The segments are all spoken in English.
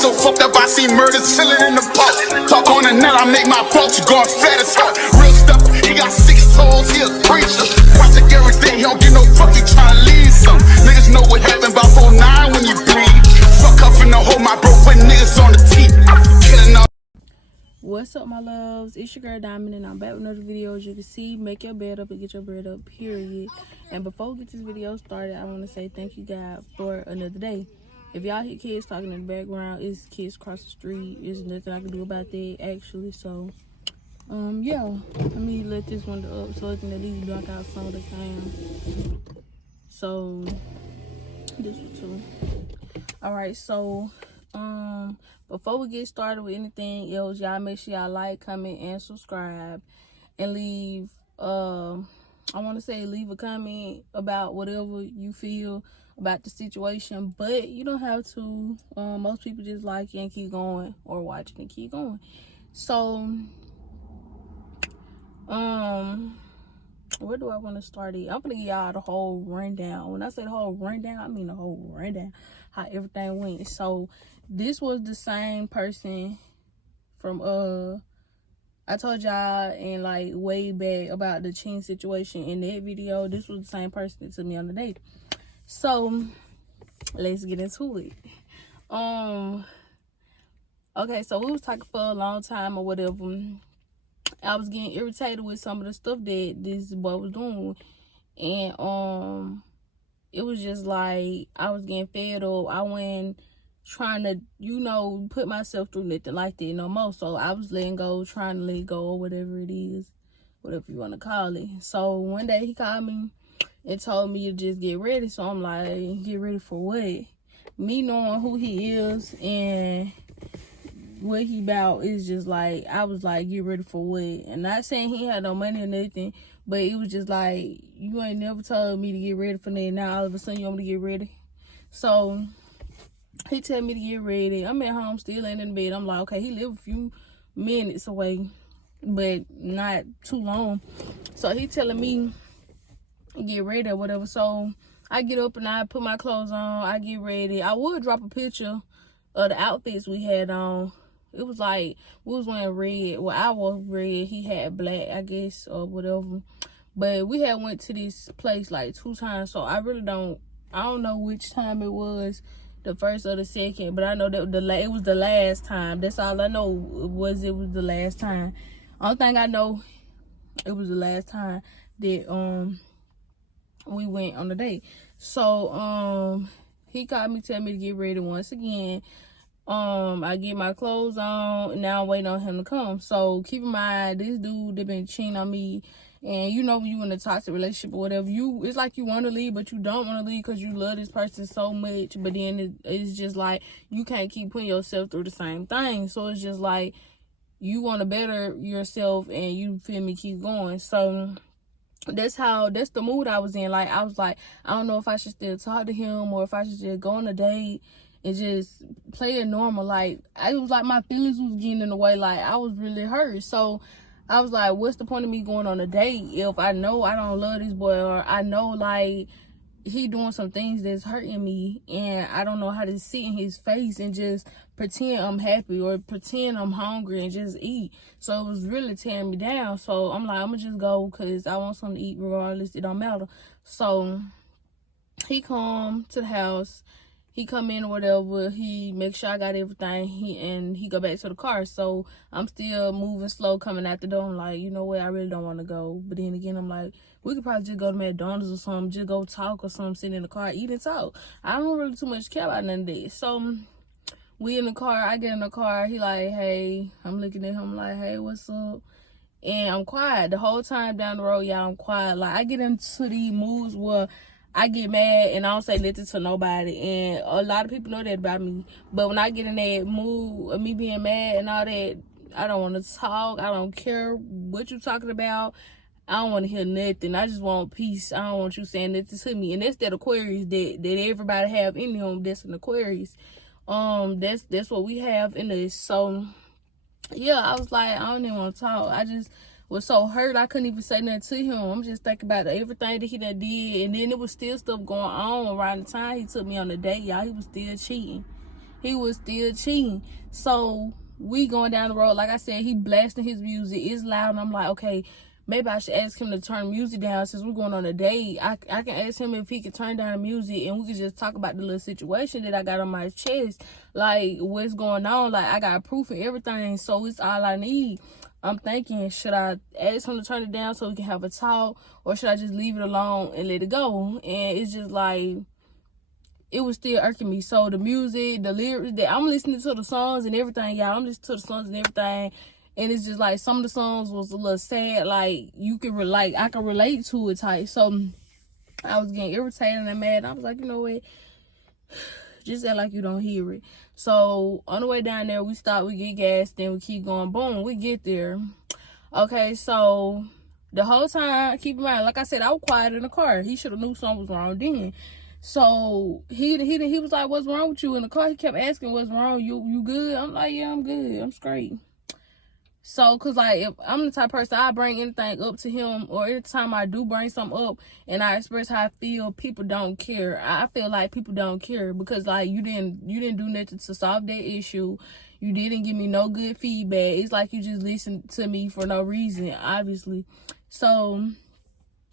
So fucked up, I see murder chilling in the park. Talk on the net, I make my approach, going fat as fuck. Real stuff, he got 6 souls, he a preacher. Watching everything, he don't get no fuck, he tryna lead some. Niggas know what happened about 49 when you bleed. Fuck up in the hole, my bro, put niggas on the teeth. Killing all. What's up, my loves? It's your girl Diamond, and I'm back with another video. As you can see, make your bed up and get your bread up, period. And before we get this video started, I want to say thank you, God, for another day. If y'all hear kids talking in the background, it's kids across the street. There's nothing I can do about that, actually. So, yeah. Let me let this window up so it can at least block out some of the sound. So, this one too. Alright, so, before we get started with anything else, y'all make sure y'all like, comment, and subscribe. And leave, leave a comment about whatever you feel about the situation, but you don't have to. Most people just like it and keep going, or watch it and keep going. So, where do I want to start it? I'm gonna give y'all the whole rundown. When I say the whole rundown, I mean the whole rundown, how everything went. So, this was the same person from I told y'all in like way back about the cheating situation in that video. This was the same person that took me on the date. So let's get into it. Okay, so we was talking for a long time or whatever. I was getting irritated with some of the stuff that this boy was doing, and it was just like I was getting fed up. I wasn't trying to, put myself through nothing like that no more. So I was letting go, trying to let go, or whatever it is, whatever you want to call it. So one day he called me and told me to just get ready. So I'm like, get ready for what? Me knowing who he is and what he about is just like, I was like, get ready for what? And not saying he had no money or nothing, but it was just like, you ain't never told me to get ready for nothing. Now all of a sudden you want me to get ready. So he told me to get ready. I'm at home still laying in bed. I'm like, okay, he live a few minutes away, but not too long. So he telling me get ready or whatever. So I get up and I put my clothes on. I get ready. I would drop a picture of the outfits we had on. It was like we was wearing red. Well, I wore red. He had black, I guess, or whatever. But we had went to this place like 2 times. So I don't know which time it was, the first or the second. But I know that it was the last time. That's all I know was it was the last time. Only thing I know, it was the last time that we went on a date. So he called me, tell me to get ready once again. I get my clothes on, and now I'm waiting on him to come. So keep in mind, this dude that been cheating on me, and when you in a toxic relationship or whatever, it's like you want to leave, but you don't want to leave because you love this person so much. But then it's just like you can't keep putting yourself through the same thing. So it's just like you want to better yourself, and you feel me, keep going. So that's the mood I was in. Like, I was like, I don't know if I should still talk to him or if I should just go on a date and just play it normal. Like, it was like my feelings was getting in the way. Like, I was really hurt. So I was like, what's the point of me going on a date if I know I don't love this boy, or I know like he doing some things that's hurting me, and I don't know how to sit in his face and just pretend I'm happy or pretend I'm hungry and just eat. So it was really tearing me down. So I'm like, I'm gonna just go because I want something to eat regardless. It don't matter. So he come to the house. He come in or whatever. He make sure I got everything. He go back to the car. So I'm still moving slow, coming out the door. I'm like, you know what? I really don't want to go. But then again, I'm like, we could probably just go to McDonald's or something. Just go talk or something. Sit in the car, eat and talk. I don't really too much care about none of that. So we in the car. I get in the car. He like, hey. I'm looking at him like, hey, what's up? And I'm quiet the whole time down the road, y'all. I'm quiet. Like, I get into these moods where I get mad and I don't say nothing to nobody, and a lot of people know that about me. But when I get in that mood of me being mad and all that, I don't want to talk. I don't care what you talking about. I don't want to hear nothing. I just want peace. I don't want you saying nothing to me. And that's that Aquarius that everybody have in them. That's an Aquarius. That's what we have in this. So yeah, I was like, I don't even want to talk. I just was so hurt I couldn't even say nothing to him. I'm just thinking about everything that he done did, and then there was still stuff going on around the time he took me on the date, y'all. He was still cheating. he was still cheating. So we going down the road, like I said, he blasting his music, it's loud, and I'm like, okay, maybe I should ask him to turn the music down since we're going on a date. I can ask him if he can turn down the music and we could just talk about the little situation that I got on my chest. Like, what's going on? Like, I got proof and everything, so it's all I need. I'm thinking, should I ask him to turn it down so we can have a talk, or should I just leave it alone and let it go? And it's just like, it was still irking me. So the music, the lyrics, I'm listening to the songs and everything, y'all. I'm listening to the songs and everything. And it's just like, some of the songs was a little sad. Like, you can relate, I can relate to it type. So I was getting irritated and mad. I was like, you know what? Just act like you don't hear it. So on the way down there, we stop, we get gas, then we keep going. Boom, we get there. Okay, so the whole time, keep in mind, like I said, I was quiet in the car. He should have knew something was wrong then. So he was like, what's wrong with you in the car? He kept asking, what's wrong? You good? I'm like, yeah, I'm good. I'm straight. So, cause like, if I'm the type of person, I bring anything up to him, or anytime I do bring something up and I express how I feel, people don't care. I feel like people don't care because like, you didn't do nothing to solve that issue. You didn't give me no good feedback. It's like you just listened to me for no reason, obviously. So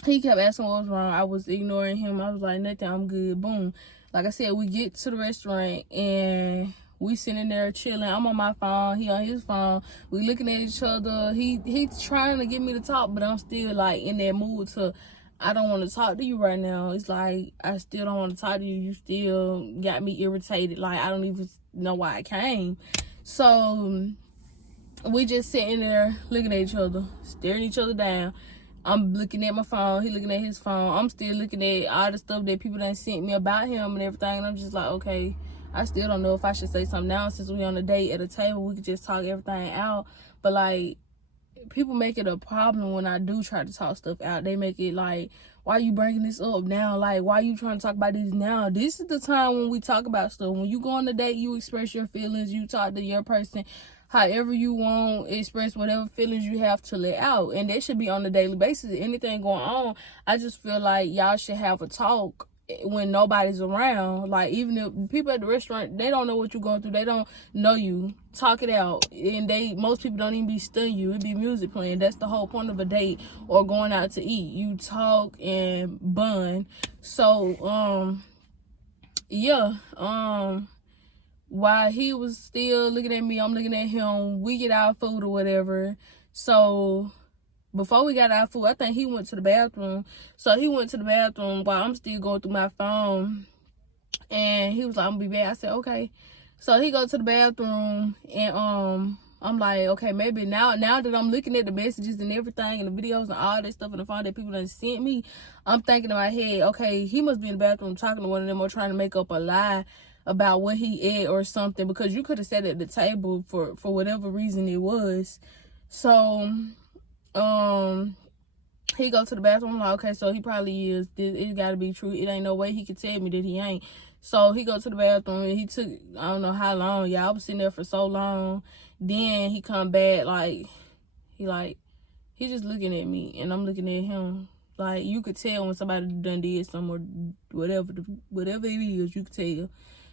he kept asking what was wrong. I was ignoring him. I was like, nothing, I'm good. Boom. Like I said, we get to the restaurant and we sitting there chilling. I'm on my phone. He on his phone. We looking at each other. He's trying to get me to talk, but I'm still like in that mood to, I don't want to talk to you right now. It's like, I still don't want to talk to you. You still got me irritated. Like, I don't even know why I came. So we just sitting there looking at each other, staring each other down. I'm looking at my phone. He looking at his phone. I'm still looking at all the stuff that people done sent me about him and everything. And I'm just like, okay, I still don't know if I should say something now since we on a date at a table. We could just talk everything out. But like, people make it a problem when I do try to talk stuff out. They make it like, why you bringing this up now? Like, why you trying to talk about this now? This is the time when we talk about stuff. When you go on a date, you express your feelings. You talk to your person however you want, express whatever feelings you have to let out. And that should be on a daily basis. Anything going on, I just feel like y'all should have a talk when nobody's around. Like, even if people at the restaurant, they don't know what you're going through, they don't know you, talk it out. And most people don't even be studying you. It be music playing. That's the whole point of a date or going out to eat. You talk and bond. So yeah, while he was still looking at me, I'm looking at him. We get our food or whatever. So before we got our food, I think he went to the bathroom. So he went to the bathroom while I'm still going through my phone. And he was like, I'm gonna be back. I said, okay. So he go to the bathroom and I'm like, okay, maybe now that I'm looking at the messages and everything and the videos and all that stuff in the phone that people done sent me, I'm thinking in my head, okay, he must be in the bathroom talking to one of them or trying to make up a lie about what he ate or something, because you could have sat at the table for whatever reason it was. So he go to the bathroom. I'm like, okay, so he probably is. It gotta be true. It ain't no way he could tell me that he ain't. So he go to the bathroom and he took, I don't know how long, y'all. I was sitting there for so long. Then he come back, like, he just looking at me and I'm looking at him. Like, you could tell when somebody done did something or whatever it is, you could tell.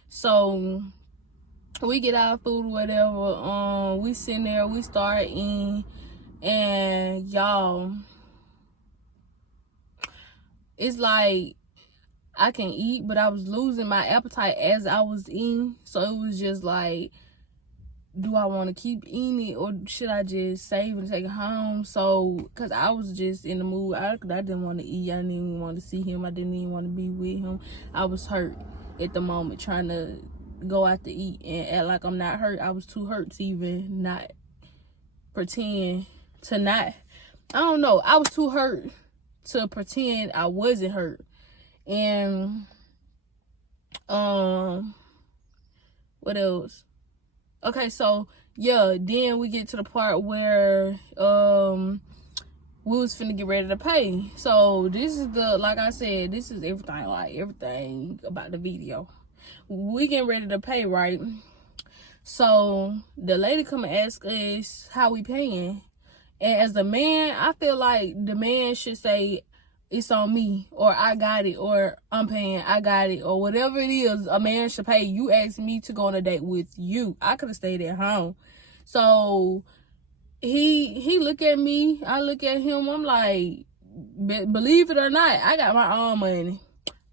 So we get our food or whatever. We sitting there, we start eating, and y'all, it's like I can eat, but I was losing my appetite as I was eating. So it was just like, do I want to keep eating it or should I just save and take it home? So, because I was just in the mood, I didn't want to eat. I didn't even want to see him. I didn't even want to be with him. I was hurt at the moment, trying to go out to eat and act like I'm not hurt. I was too hurt to even not pretend to not. I don't know. I was too hurt to pretend I wasn't hurt. And what else? Okay, so yeah, then we get to the part where we was finna get ready to pay. So this is like I said, this is everything about the video. We getting ready to pay, right? So the lady come and ask us how we paying. And as the man, I feel like the man should say, it's on me, or I got it, or I'm paying, I got it, or whatever it is a man should pay. You asked me to go on a date with you. I could have stayed at home. So he look at me, I look at him, I'm like, believe it or not, I got my own money.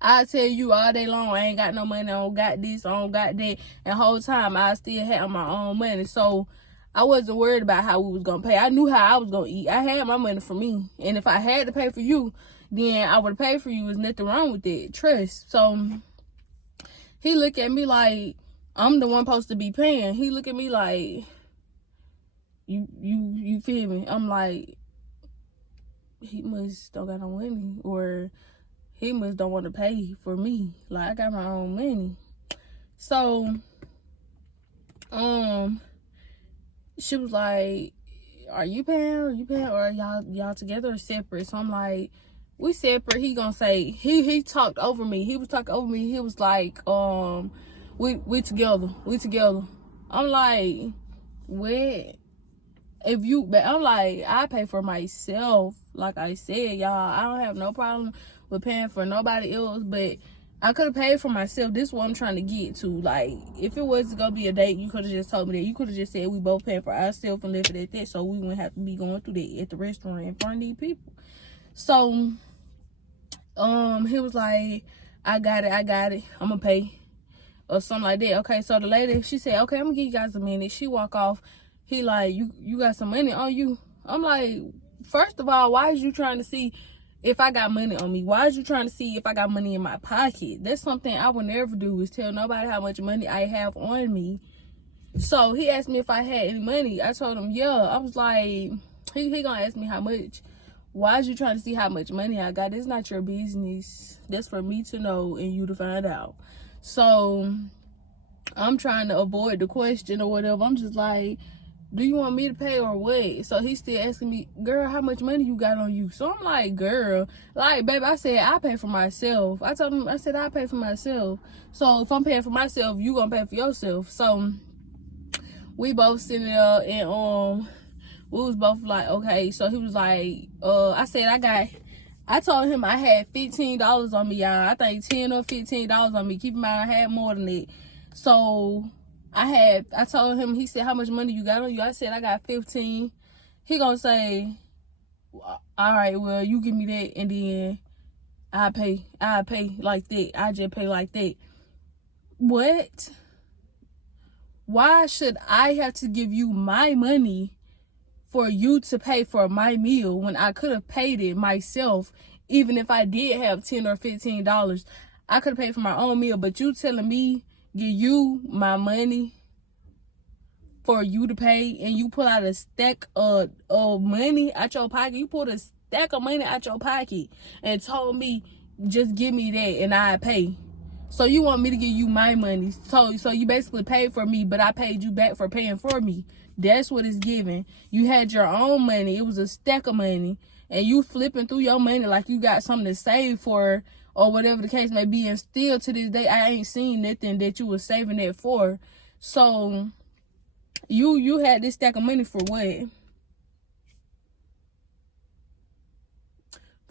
I tell you all day long, I ain't got no money, I don't got this, I don't got that. And the whole time, I still had my own money. So I wasn't worried about how we was going to pay. I knew how I was going to eat. I had my money for me. And if I had to pay for you, then I would have paid for you. There's nothing wrong with that. Trust. So he looked at me like, I'm the one supposed to be paying. He looked at me like, you feel me? I'm like, he must don't got no money, or he must don't want to pay for me. Like, I got my own money. So, she was like, are you paying? Or y'all together or separate? So I'm like, we separate. He gonna say, he talked over me. He was talking over me. He was like, we together. We together. I'm like, what? I'm like, I pay for myself. Like I said, y'all, I don't have no problem with paying for nobody else, but I could have paid for myself. This is what I'm trying to get to. Like, if it was gonna be a date, you could have just told me that. You could have just said we both paying for ourselves and left it at that, so we wouldn't have to be going through that at the restaurant in front of these people. So, he was like, I got it, I'm gonna pay, or something like that. Okay, so the lady, she said, okay, I'm gonna give you guys a minute. She walk off. He like, you got some money on you? I'm like, first of all, why is you trying to see if I got money on me? Why is you trying to see if I got money in my pocket? That's something I would never do, is tell nobody how much money I have on me. So he asked me if I had any money. I told him, yeah. I was like, he gonna ask me how much. Why is you trying to see how much money I got? It's not your business. That's for me to know and you to find out. So I'm trying to avoid the question or whatever. I'm just like, do you want me to pay or what? So he's still asking me, girl, how much money you got on you? So I'm like, girl, like, baby, I said I pay for myself. I told him, I said I pay for myself. So if I'm paying for myself, you gonna pay for yourself. So we both sitting there and we was both like, okay. So he was like, I said I told him I had $15 on me, y'all. I think $10 or $15 on me. Keep in mind, I had more than that. So I told him, he said, how much money you got on you? I said, I got 15. He gonna say, all right, well, you give me that, and then I pay like that. I just pay like that. What? Why should I have to give you my money for you to pay for my meal when I could have paid it myself? Even if I did have $10 or $15, I could have paid for my own meal. But you telling me, give you my money for you to pay, and you pull out a stack of money out your pocket. You pulled a stack of money out your pocket and told me, just give me that and I pay. So you want me to give you my money. So you basically paid for me, but I paid you back for paying for me. That's what it's giving. You had your own money. It was a stack of money, and you flipping through your money like you got something to save for, or whatever the case may be. And still to this day, I ain't seen nothing that you was saving that for. So you had this stack of money for what?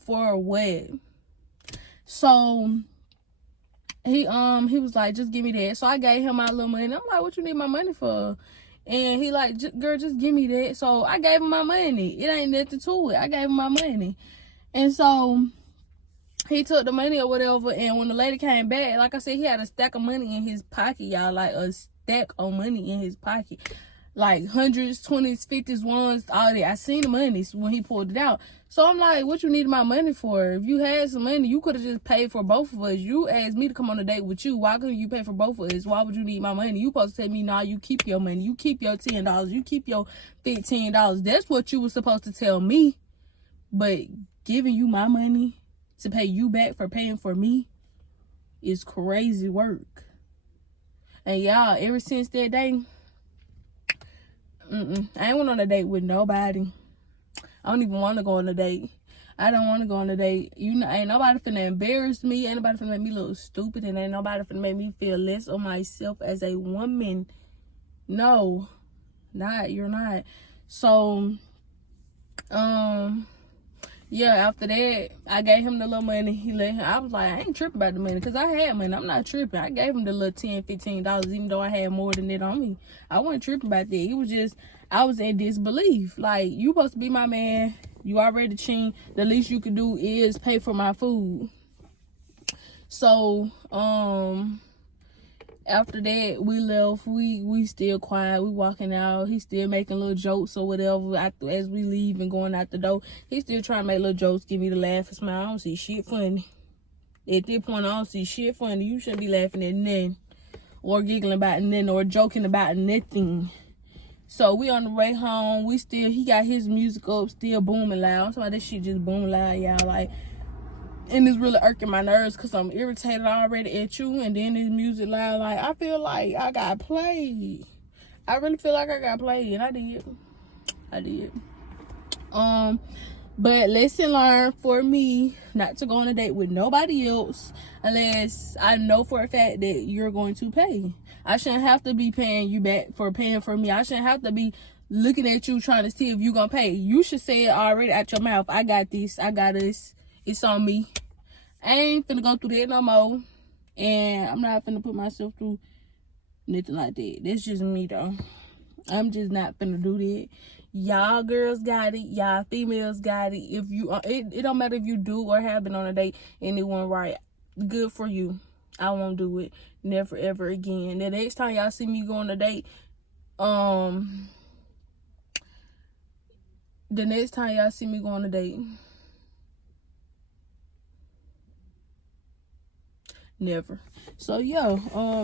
For what? So he was like, just give me that. So I gave him my little money. I'm like, what you need my money for? And he like, girl, just give me that. So I gave him my money. It ain't nothing to it. I gave him my money. And so he took the money or whatever. And when the lady came back, like I said, he had a stack of money in his pocket, y'all. Like a stack of money in his pocket. Like hundreds, 20s, 50s, ones, all that. I seen the money when he pulled it out. So I'm like, what you need my money for? If you had some money, you could have just paid for both of us. You asked me to come on a date with you. Why couldn't you pay for both of us? Why would you need my money? You supposed to tell me, nah, you keep your money. You keep your $10. You keep your $15. That's what you was supposed to tell me. But giving you my money to pay you back for paying for me is crazy work. And y'all, ever since that day, I ain't went on a date with nobody. I don't even want to go on a date. I don't want to go on a date. You know, ain't nobody finna embarrass me. Ain't nobody finna make me look stupid. And ain't nobody finna make me feel less of myself as a woman. No. You're not. So, yeah, after that, I gave him the little money. I was like, I ain't tripping about the money because I had money. I'm not tripping. I gave him the little $10, $15, even though I had more than that on me. I wasn't tripping about that. It was just, I was in disbelief. Like, you supposed to be my man. You already cheating. The least you could do is pay for my food. So, after that, we left. We still quiet. We walking out. He still making little jokes or whatever. As we leave and going out the door, he still trying to make little jokes, give me the laugh and smile. I don't see shit funny. At this point, I don't see shit funny. You shouldn't be laughing at nothing, or giggling about nothing, or joking about nothing. So we on the way home. He got his music up, still booming loud. I'm talking about this shit just booming loud, y'all. Like, and it's really irking my nerves because I'm irritated already at you, and then this music loud. Like, I feel like I got played. I really feel like I got played, and I did. But lesson learned for me, not to go on a date with nobody else unless I know for a fact that you're going to pay. I shouldn't have to be paying you back for paying for me. I shouldn't have to be looking at you trying to see if you're going to pay. You should say it already out your mouth. I got this. I got this. It's on me. I ain't finna go through that no more. And I'm not finna put myself through nothing like that. That's just me, though. I'm just not finna do that. Y'all girls got it. Y'all females got it. If you, it don't matter if you do or have been on a date and it went right. Good for you. I won't do it. Never, ever again. The next time y'all see me go on a date, never. So yeah,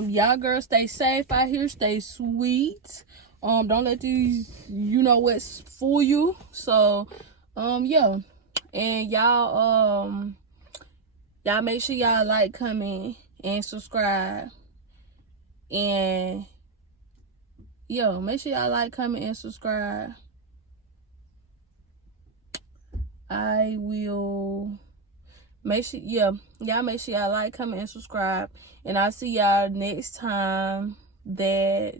y'all girls stay safe out here, stay sweet. Don't let these you know what's fool you. So yeah. And y'all make sure y'all like, comment, and subscribe. And yo, make sure y'all like, comment, and subscribe. I will make sure, y'all make sure y'all like, comment, and subscribe. And I'll see y'all next time that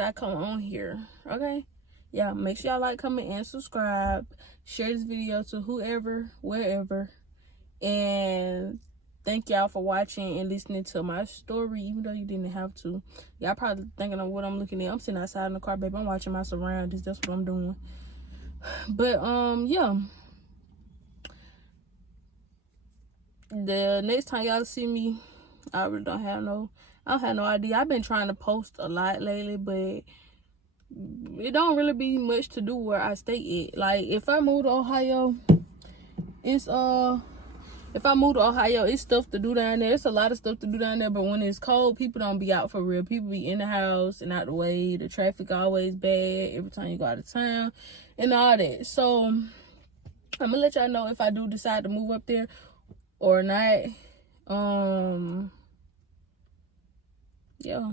I come on here. Okay? Yeah, make sure y'all like, comment, and subscribe. Share this video to whoever, wherever. And thank y'all for watching and listening to my story, even though you didn't have to. Y'all probably thinking of what I'm looking at. I'm sitting outside in the car, baby. I'm watching my surroundings. That's what I'm doing. But yeah. The next time y'all see me, I really don't have no idea. I've been trying to post a lot lately, but it don't really be much to do where I stay at. Like, if I move to Ohio, it's stuff to do down there. It's a lot of stuff to do down there, but when it's cold, people don't be out for real. People be in the house and out the way. The traffic always bad every time you go out of town and all that. So I'm gonna let y'all know if I do decide to move up there or not. Yeah.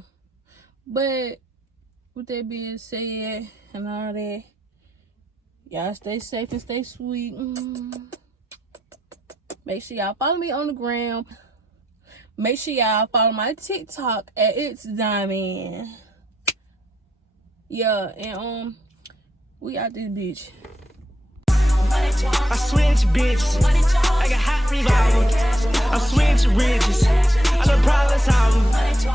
But with that being said and all that, y'all stay safe and stay sweet. Make sure y'all follow me on the gram. Make sure y'all follow my TikTok at ItzDiamond. Yeah, and we out this bitch. I switch bitches. I got hot revolver. I switch riches. I know problems solving.